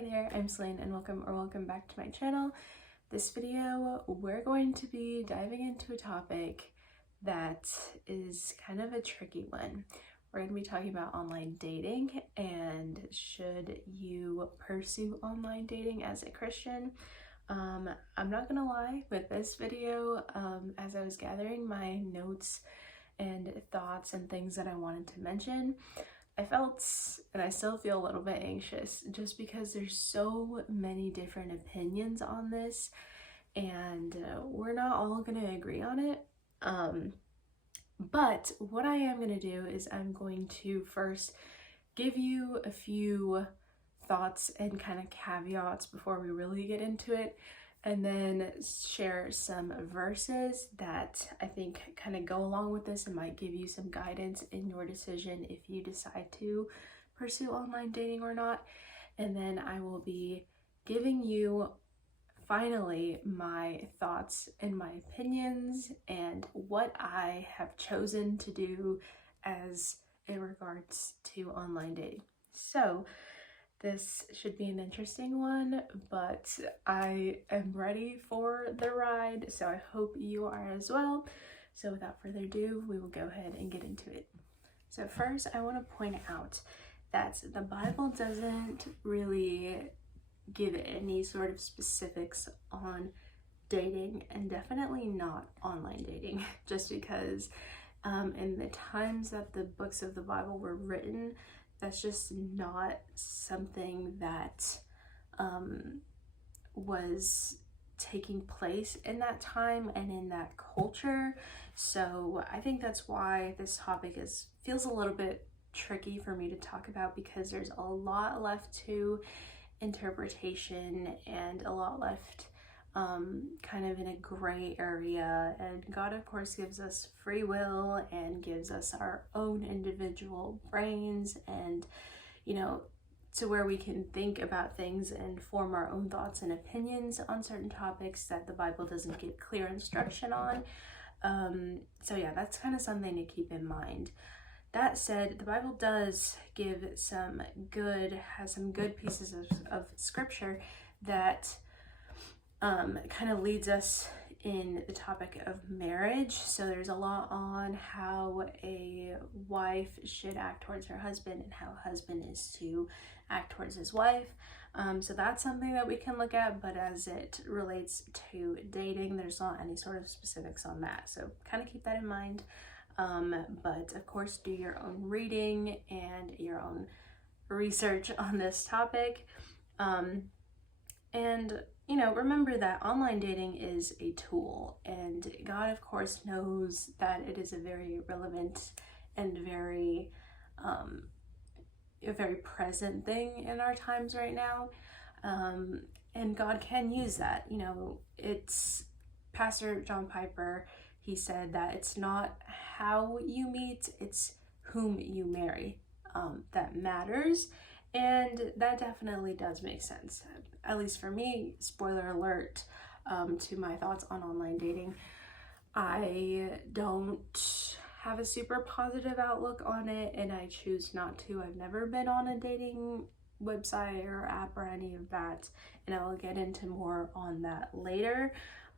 Hey there, I'm Celine and welcome back to my channel. This video, we're going to be diving into a topic that is kind of a tricky one. We're going to be talking about online dating and should you pursue online dating as a Christian. I'm not gonna lie, with this video, as I was gathering my notes and thoughts and things that I wanted to mention, I felt, and I still feel a little bit anxious just because there's so many different opinions on this and we're not all going to agree on it. But what I am going to do is I'm going to first give you a few thoughts and kind of caveats before we really get into it, and then share some verses that I think kind of go along with this and might give you some guidance in your decision if you decide to pursue online dating or not. And then I will be giving you finally my thoughts and my opinions and what I have chosen to do as in regards to online dating. So this should be an interesting one, but I am ready for the ride, so I hope you are as well. So without further ado, we will go ahead and get into it. So first, I want to point out that the Bible doesn't really give any sort of specifics on dating, and definitely not online dating, just because in the times that the books of the Bible were written, that's just not something that was taking place in that time and in that culture. So I think that's why this topic feels a little bit tricky for me to talk about, because there's a lot left to interpretation and a lot left kind of in a gray area. And God, of course, gives us free will and gives us our own individual brains and, to where we can think about things and form our own thoughts and opinions on certain topics that the Bible doesn't give clear instruction on. So yeah, that's kind of something to keep in mind. That said, the Bible does give has some good pieces of scripture that kind of leads us in the topic of marriage. So there's a lot on how a wife should act towards her husband and how a husband is to act towards his wife. So that's something that we can look at, but as it relates to dating, there's not any sort of specifics on that. So kind of keep that in mind. But of course, do your own reading and your own research on this topic. And remember that online dating is a tool, and God, of course, knows that it is a very relevant and a very present thing in our times right now. And God can use that. It's Pastor John Piper. He said that it's not how you meet, it's whom you marry that matters. And that definitely does make sense. At least for me, spoiler alert to my thoughts on online dating. I don't have a super positive outlook on it, and I choose not to. I've never been on a dating website or app or any of that, and I will get into more on that later.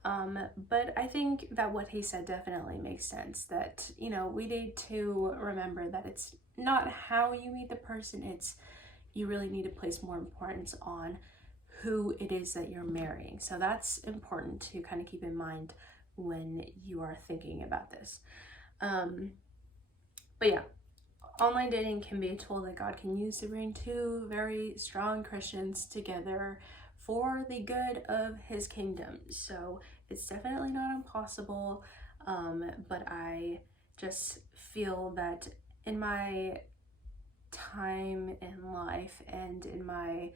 But I think that what he said definitely makes sense, that, we need to remember that it's not how you meet the person, it's you really need to place more importance on who it is that you're marrying. So that's important to kind of keep in mind when you are thinking about this. But yeah, online dating can be a tool that God can use to bring two very strong Christians together for the good of his kingdom. So it's definitely not impossible, but I just feel that in my time in life and in my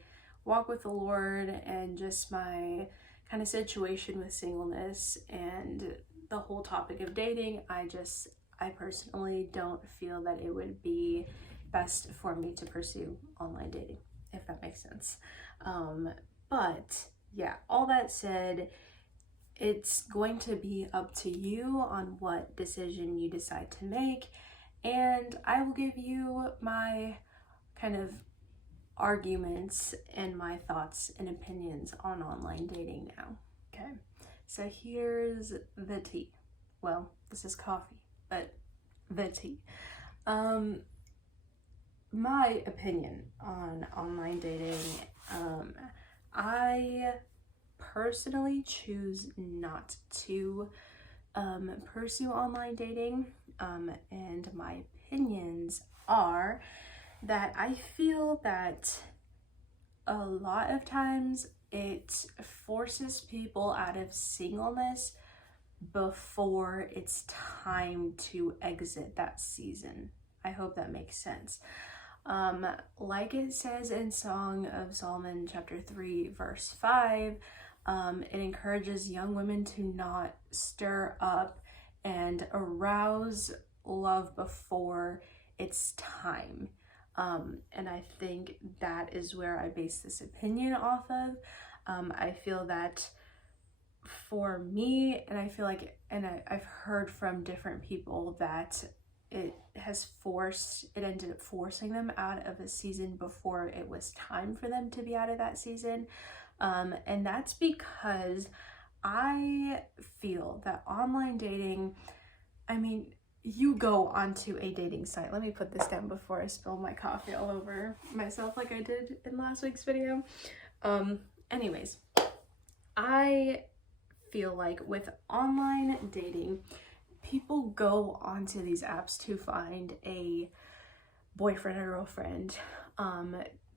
walk with the Lord and just my kind of situation with singleness and the whole topic of dating, I personally don't feel that it would be best for me to pursue online dating, if that makes sense. But yeah, all that said, it's going to be up to you on what decision you decide to make, and I will give you my kind of arguments and my thoughts and opinions on online dating now. Okay, so here's the tea. Well, this is coffee, but the tea. My opinion on online dating, I personally choose not to pursue online dating, and my opinions are that I feel that a lot of times it forces people out of singleness before it's time to exit that season. I hope that makes sense. Like it says in Song of Solomon chapter 3 verse 5, it encourages young women to not stir up and arouse love before it's time. And I think that is where I base this opinion off of. I feel that for me, and I feel like, and I've heard from different people that it ended up forcing them out of a season before it was time for them to be out of that season. And that's because I feel that online dating, I mean, you go onto a dating site. Let me put this down before I spill my coffee all over myself like I did in last week's video. Anyways, I feel like with online dating, people go onto these apps to find a boyfriend or girlfriend,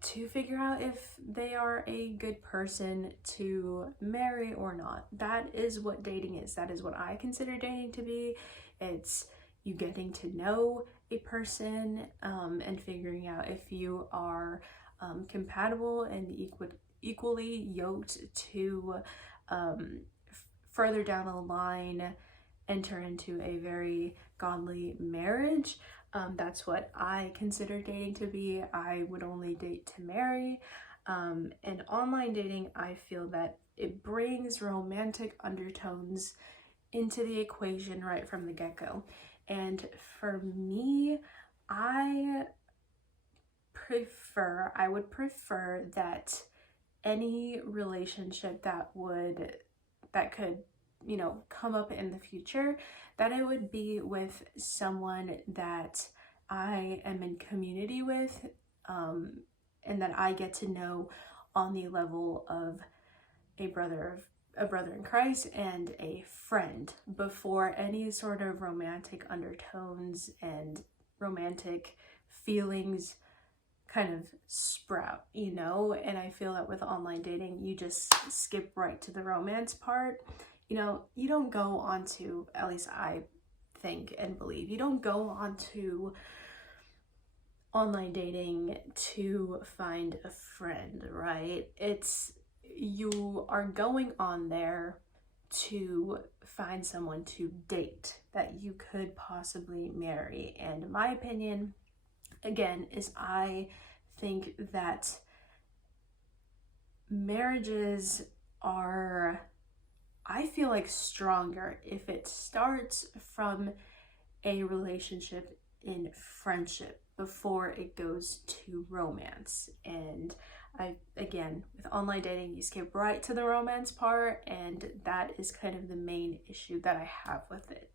to figure out if they are a good person to marry or not. That is what dating is. That is what I consider dating to be. It's you getting to know a person, and figuring out if you are compatible and equally yoked to further down the line enter into a very godly marriage. That's what I consider dating to be. I would only date to marry. And online dating, I feel that it brings romantic undertones into the equation right from the get-go. And for me, I would prefer that any relationship that could, you know, come up in the future, that it would be with someone that I am in community with, and that I get to know on the level of a brother in Christ and a friend, before any sort of romantic undertones and romantic feelings kind of sprout, you know. And I feel that with online dating, you just skip right to the romance part. You know, you don't go on to, at least I think and believe, you don't go on to online dating to find a friend, right? You are going on there to find someone to date that you could possibly marry. And my opinion, again, is I think that marriages are, I feel like, stronger if it starts from a relationship in friendship before it goes to romance. And again, with online dating, you skip right to the romance part, and that is kind of the main issue that I have with it.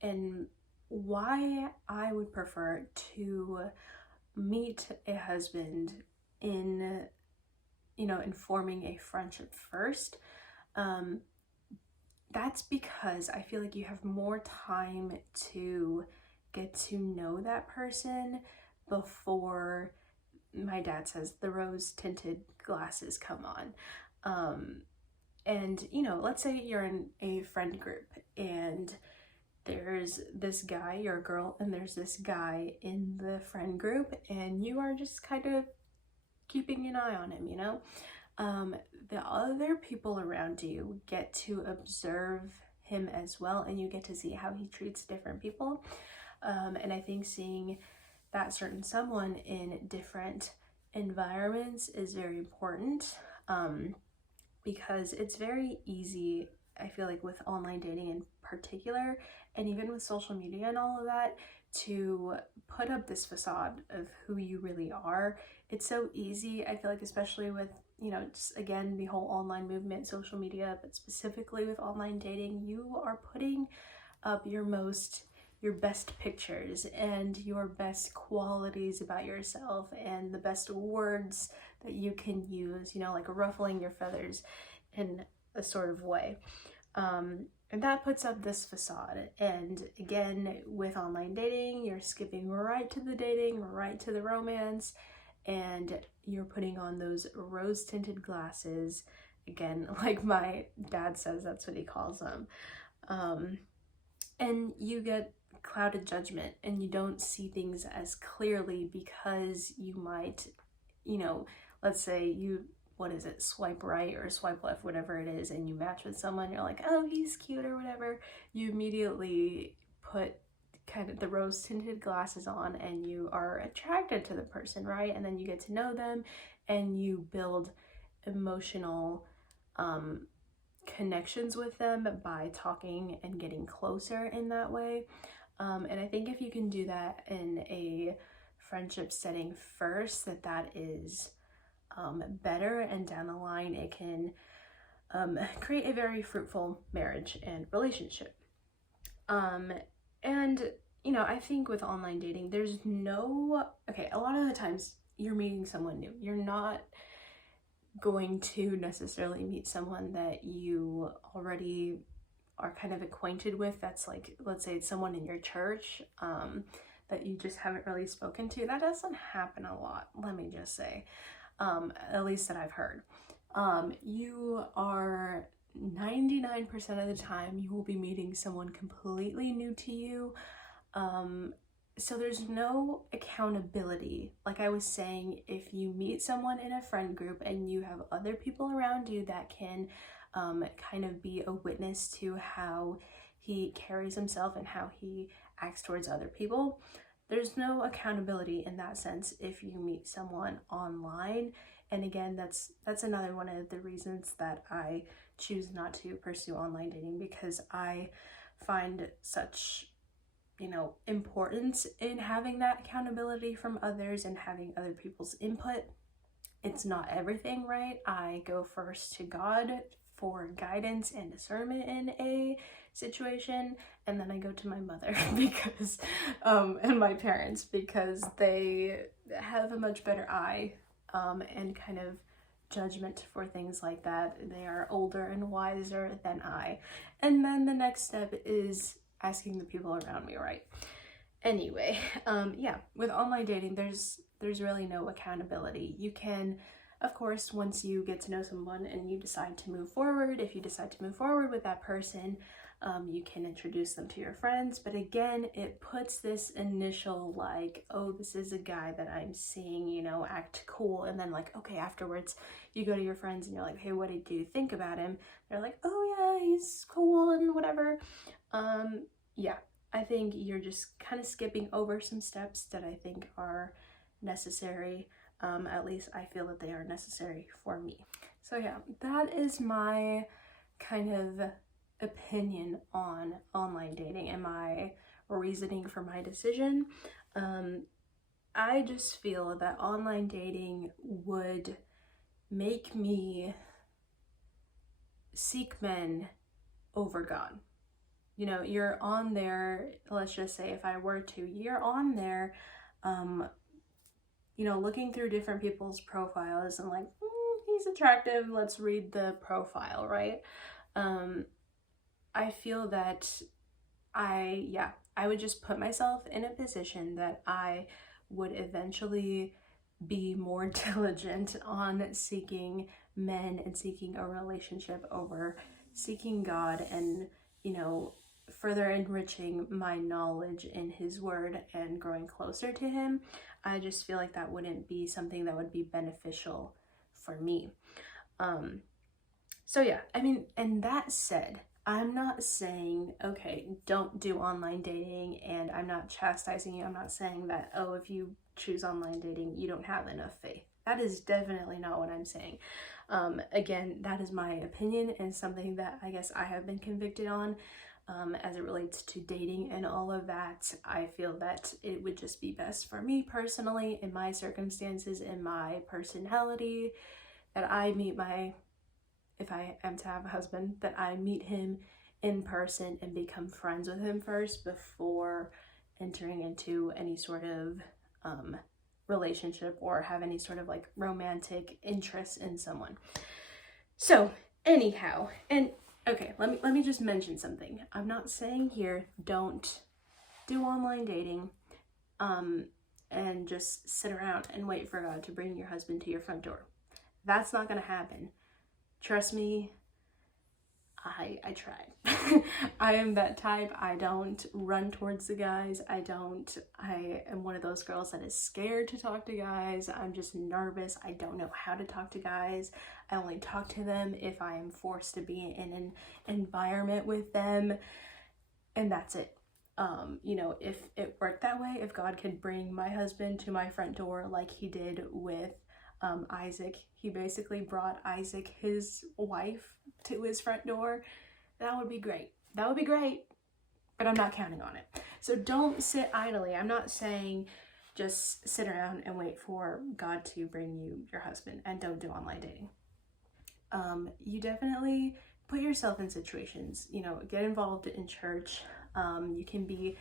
And why I would prefer to meet a husband in forming a friendship first, that's because I feel like you have more time to get to know that person before, my dad says, the rose tinted glasses come on. And you know, let's say you're in a friend group and there's this guy, you're a girl, and there's this guy in the friend group, and you are just kind of keeping an eye on him, you know. The other people around you get to observe him as well, and you get to see how he treats different people. And I think seeing that certain someone in different environments is very important, because it's very easy, I feel like, with online dating in particular, and even with social media and all of that, to put up this facade of who you really are. It's so easy, I feel like, especially with, you know, just again, the whole online movement, social media, but specifically with online dating, you are putting up your best pictures and your best qualities about yourself and the best words that you can use, you know, like ruffling your feathers in a sort of way. And that puts up this facade. And again, with online dating, you're skipping right to the dating, right to the romance, and you're putting on those rose-tinted glasses. Again, like my dad says, that's what he calls them. And you get clouded judgment and you don't see things as clearly because you might, you know, let's say you, swipe right or swipe left, whatever it is, and you match with someone, you're like, oh, he's cute or whatever. You immediately put kind of the rose tinted glasses on and you are attracted to the person, right? And then you get to know them and you build emotional connections with them by talking and getting closer in that way. And I think if you can do that in a friendship setting first, that is better, and down the line it can create a very fruitful marriage and relationship. And you know, I think with online dating, there's a lot of the times you're meeting someone new. You're not going to necessarily meet someone that you already are kind of acquainted with. That's like, let's say it's someone in your church that you just haven't really spoken to. That doesn't happen a lot, let me just say. At least that I've heard. You are 99% of the time you will be meeting someone completely new to you. So there's no accountability. Like I was saying, if you meet someone in a friend group and you have other people around you that can kind of be a witness to how he carries himself and how he acts towards other people, there's no accountability in that sense if you meet someone online. And again, that's another one of the reasons that I choose not to pursue online dating, because I find such, you know, importance in having that accountability from others and having other people's input. It's not everything, right? I go first to God for guidance and discernment in a situation, and then I go to my mother because and my parents, because they have a much better eye and kind of judgment for things like that. They are older and wiser than I. And then the next step is asking the people around me, right? Anyway, yeah, with online dating, there's really no accountability. You can, of course, once you get to know someone and you decide to move forward, if you decide to move forward with that person, you can introduce them to your friends. But again, it puts this initial like, oh, this is a guy that I'm seeing, you know, act cool. And then like, okay, afterwards you go to your friends and you're like, hey, what did you think about him? They're like, oh yeah, he's cool and whatever. Yeah, I think you're just kind of skipping over some steps that I think are necessary. At least I feel that they are necessary for me. So yeah, that is my kind of opinion on online dating and my reasoning for my decision. I just feel that online dating would make me seek men over God. You know, you're on there, let's just say if I were to, you're on there, you know, looking through different people's profiles and like, he's attractive, let's read the profile, right? I feel that I would just put myself in a position that I would eventually be more diligent on seeking men and seeking a relationship over seeking God and, you know, further enriching my knowledge in his word and growing closer to him. I just feel like that wouldn't be something that would be beneficial for me. So yeah, I mean, and that said, I'm not saying, okay, don't do online dating, and I'm not chastising you. I'm not saying that, oh, if you choose online dating, you don't have enough faith. That is definitely not what I'm saying. Again, that is my opinion and something that I guess I have been convicted on. as it relates to dating and all of that. I feel that it would just be best for me personally, in my circumstances, in my personality, that I meet if I am to have a husband, that I meet him in person and become friends with him first before entering into any sort of relationship or have any sort of like romantic interest in someone. So anyhow, and okay, let me just mention something. I'm not saying here don't do online dating and just sit around and wait for God to bring your husband to your front door. That's not gonna happen. Trust me, I tried. I am that type. I don't run towards the guys. I am one of those girls that is scared to talk to guys. I'm just nervous. I don't know how to talk to guys. I only talk to them if I am forced to be in an environment with them, and that's it. You know, if it worked that way, if God could bring my husband to my front door like he did with Isaac, he basically brought Isaac, his wife, to his front door, that would be great. That would be great, but I'm not counting on it. So don't sit idly. I'm not saying just sit around and wait for God to bring you your husband, and don't do online dating. You definitely put yourself in situations, you know, get involved in church. You can be,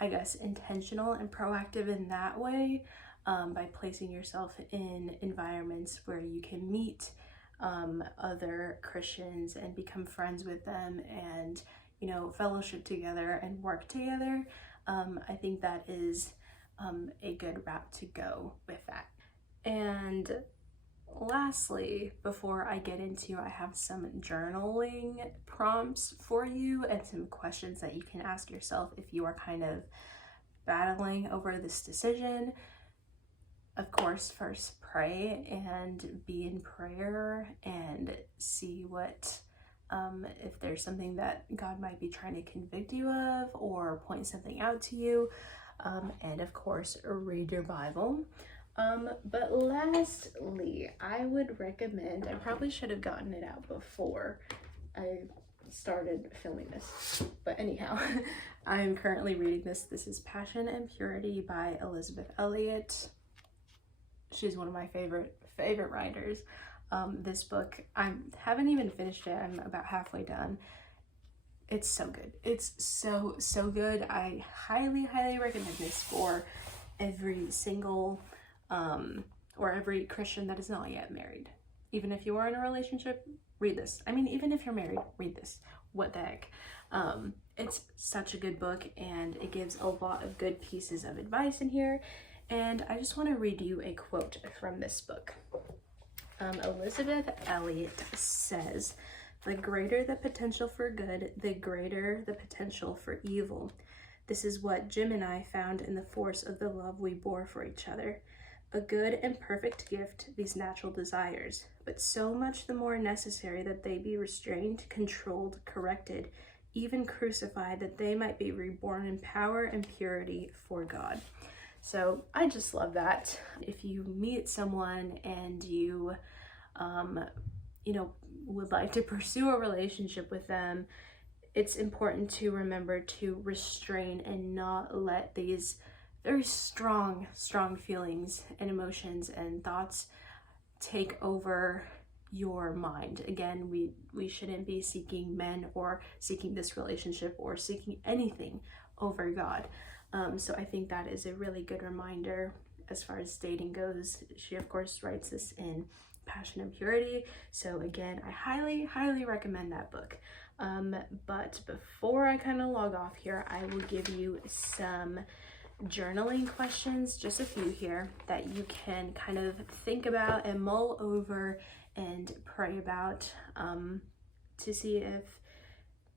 I guess, intentional and proactive in that way, by placing yourself in environments where you can meet other Christians and become friends with them, and, you know, fellowship together and work together. I think that is a good route to go with that. And lastly, before I get into, I have some journaling prompts for you and some questions that you can ask yourself if you are kind of battling over this decision. Of course, first pray and be in prayer and see what, if there's something that God might be trying to convict you of or point something out to you. And of course, read your Bible. But lastly, I would recommend, I probably should have gotten it out before I started filming this, but anyhow, I'm currently reading this. This is Passion and Purity by Elisabeth Elliot. She's one of my favorite writers. This book, I haven't even finished it. I'm about halfway done. It's so good. It's so good. I highly recommend this for every single or every Christian that is not yet married. Even if you are in a relationship, read this. I mean, even if you're married, read this. What the heck? It's such a good book, and it gives a lot of good pieces of advice in here. And I just want to read you a quote from this book. Elisabeth Elliot says, "The greater the potential for good, the greater the potential for evil. This is what Jim and I found in the force of the love we bore for each other. A good and perfect gift, these natural desires, but so much the more necessary that they be restrained, controlled, corrected, even crucified, that they might be reborn in power and purity for God." So I just love that. If you meet someone and you, you know, would like to pursue a relationship with them, it's important to remember to restrain and not let these very strong feelings and emotions and thoughts take over your mind. Again, we shouldn't be seeking men or seeking this relationship or seeking anything over God. So I think that is a really good reminder as far as dating goes. She, of course, writes this in Passion and Purity. So again, I highly recommend that book. But before I kind of log off here, I will give you some journaling questions, just a few here, that you can kind of think about and mull over and pray about, to see if,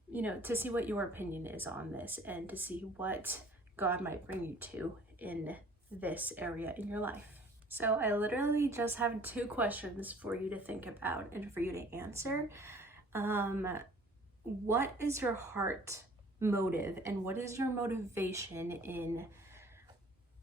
you know, to see what your opinion is on this and to see what God might bring you to in this area in your life. So I literally just have 2 questions for you to think about and for you to answer. What is your heart motive and what is your motivation in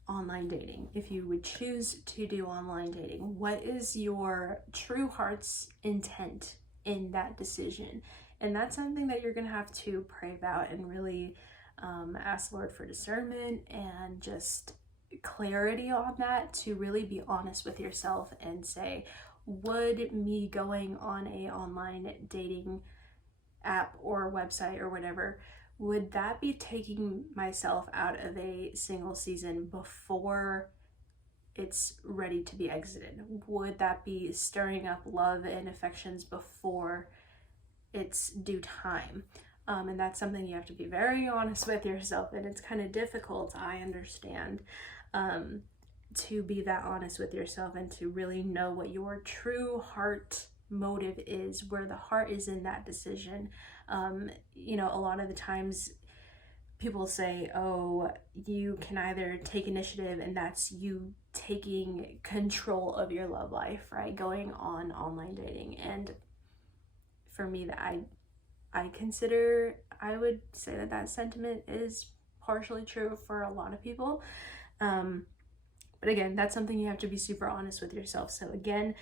online dating? If you would choose to do online dating, what is your true heart's intent in that decision? And that's something that you're going to have to pray about and really ask the Lord for discernment and just clarity on that, to really be honest with yourself and say, would me going on a online dating app or website or whatever, would that be taking myself out of a single season before it's ready to be exited? Would that be stirring up love and affections before its due time? And that's something you have to be very honest with yourself, and it's kind of difficult, I understand, to be that honest with yourself and to really know what your true heart motive is, where the heart is in that decision. You know, a lot of the times people say, oh, you can either take initiative, and that's you taking control of your love life, right? Going on online dating. And for me, that I would say that sentiment is partially true for a lot of people. But again, that's something you have to be super honest with yourself. So again,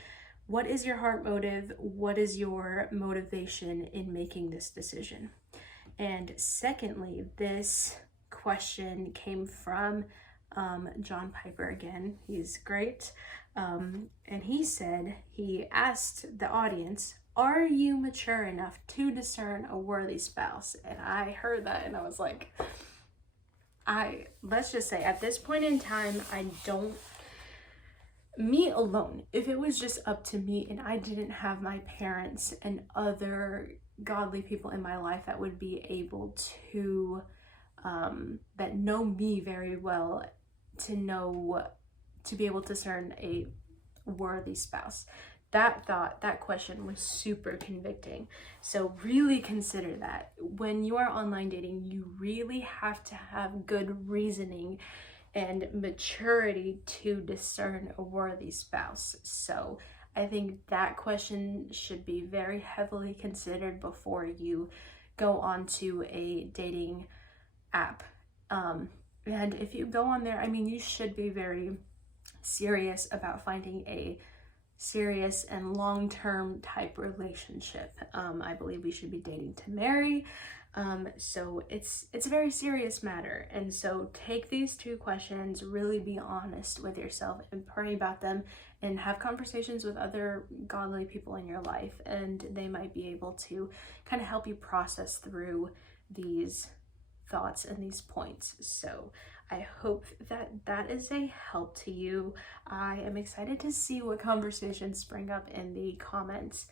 what is your heart motive? What is your motivation in making this decision? And secondly, this question came from John Piper again. He's great. And he asked the audience, are you mature enough to discern a worthy spouse? And I heard that and I was like, let's just say at this point in time, me alone, if it was just up to me and I didn't have my parents and other godly people in my life that would be able to, that know me very well, to be able to discern a worthy spouse. That question was super convicting. So really consider that. When you are online dating, you really have to have good reasoning and maturity to discern a worthy spouse. So I think that question should be very heavily considered before you go onto a dating app. And if you go on there, I mean, you should be very serious about finding a serious and long-term type relationship. I believe we should be dating to marry. So it's a very serious matter. And so take these two questions, really be honest with yourself and pray about them, and have conversations with other godly people in your life, and they might be able to kind of help you process through these thoughts and these points. So I hope that is a help to you. I am excited to see what conversations spring up in the comments.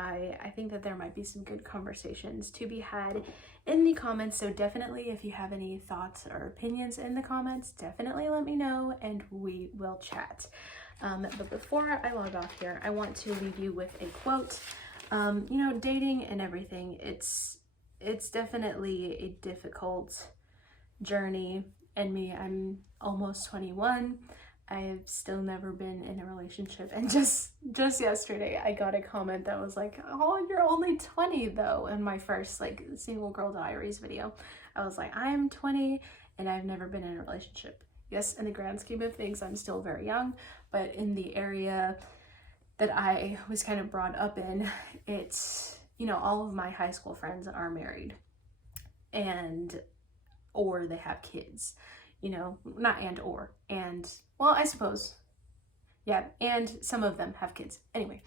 I think that there might be some good conversations to be had in the comments. So definitely, if you have any thoughts or opinions in the comments, definitely let me know and we will chat. But before I log off here, I want to leave you with a quote. You know, dating and everything, it's definitely a difficult journey. And I'm almost 21. I've still never been in a relationship, and just yesterday I got a comment that was like, oh, you're only 20 though, in my first like single girl diaries video. I was like, I am 20 and I've never been in a relationship. Yes, in the grand scheme of things, I'm still very young, but in the area that I was kind of brought up in, it's, you know, all of my high school friends are married or they have kids, you know, not and well, I suppose, yeah, and some of them have kids. Anyway,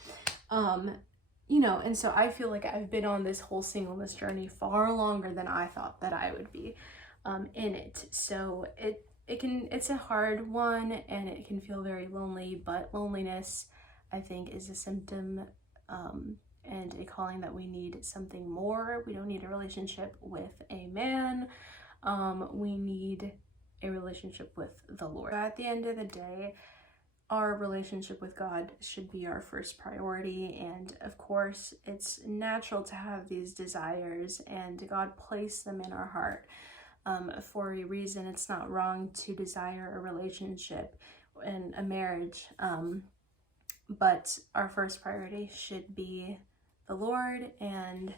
you know, and so I feel like I've been on this whole singleness journey far longer than I thought that I would be in it. So it's a hard one, and it can feel very lonely, but loneliness, I think, is a symptom and a calling that we need something more. We don't need a relationship with a man. We need a relationship with the Lord. At the end of the day, our relationship with God should be our first priority. And of course, it's natural to have these desires, and God placed them in our heart for a reason. It's not wrong to desire a relationship and a marriage, but our first priority should be the Lord. And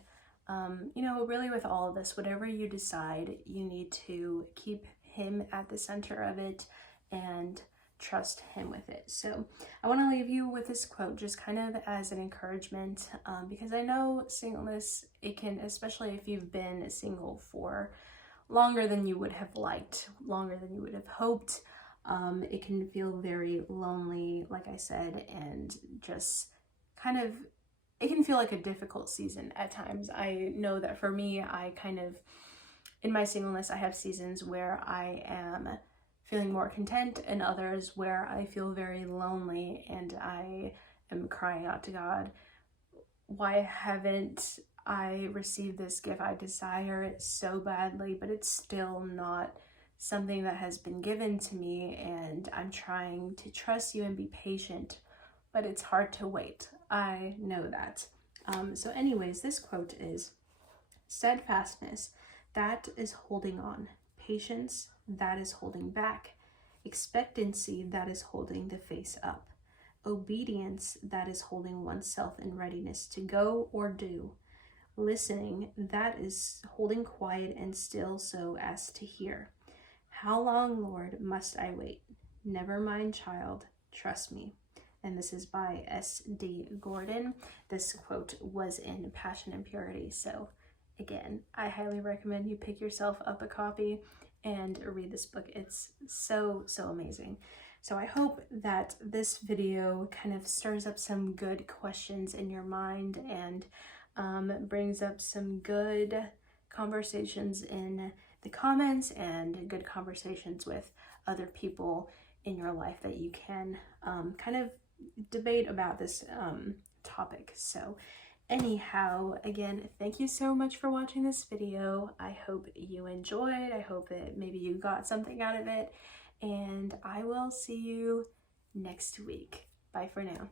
you know, really with all of this, whatever you decide, you need to keep Him at the center of it and trust him with it. So I want to leave you with this quote just kind of as an encouragement, because I know singleness, it can, especially if you've been single for longer than you would have liked, longer than you would have hoped, it can feel very lonely, like I said, and just kind of, it can feel like a difficult season at times. I know that for me, I kind of, in my singleness, I have seasons where I am feeling more content and others where I feel very lonely and I am crying out to God, why haven't I received this gift? I desire it so badly, but it's still not something that has been given to me, and I'm trying to trust you and be patient, but it's hard to wait. I know that. So anyways, this quote is, steadfastness, that is holding on. Patience, that is holding back. Expectancy, that is holding the face up. Obedience, that is holding oneself in readiness to go or do. Listening, that is holding quiet and still so as to hear. How long, Lord, must I wait? Never mind, child, trust me. And this is by S.D. Gordon. This quote was in Passion and Purity. So again, I highly recommend you pick yourself up a copy and read this book. It's so amazing. So I hope that this video kind of stirs up some good questions in your mind and brings up some good conversations in the comments and good conversations with other people in your life that you can kind of debate about this topic. So anyhow, again, thank you so much for watching this video. I hope you enjoyed. I hope that maybe you got something out of it, and I will see you next week. Bye for now.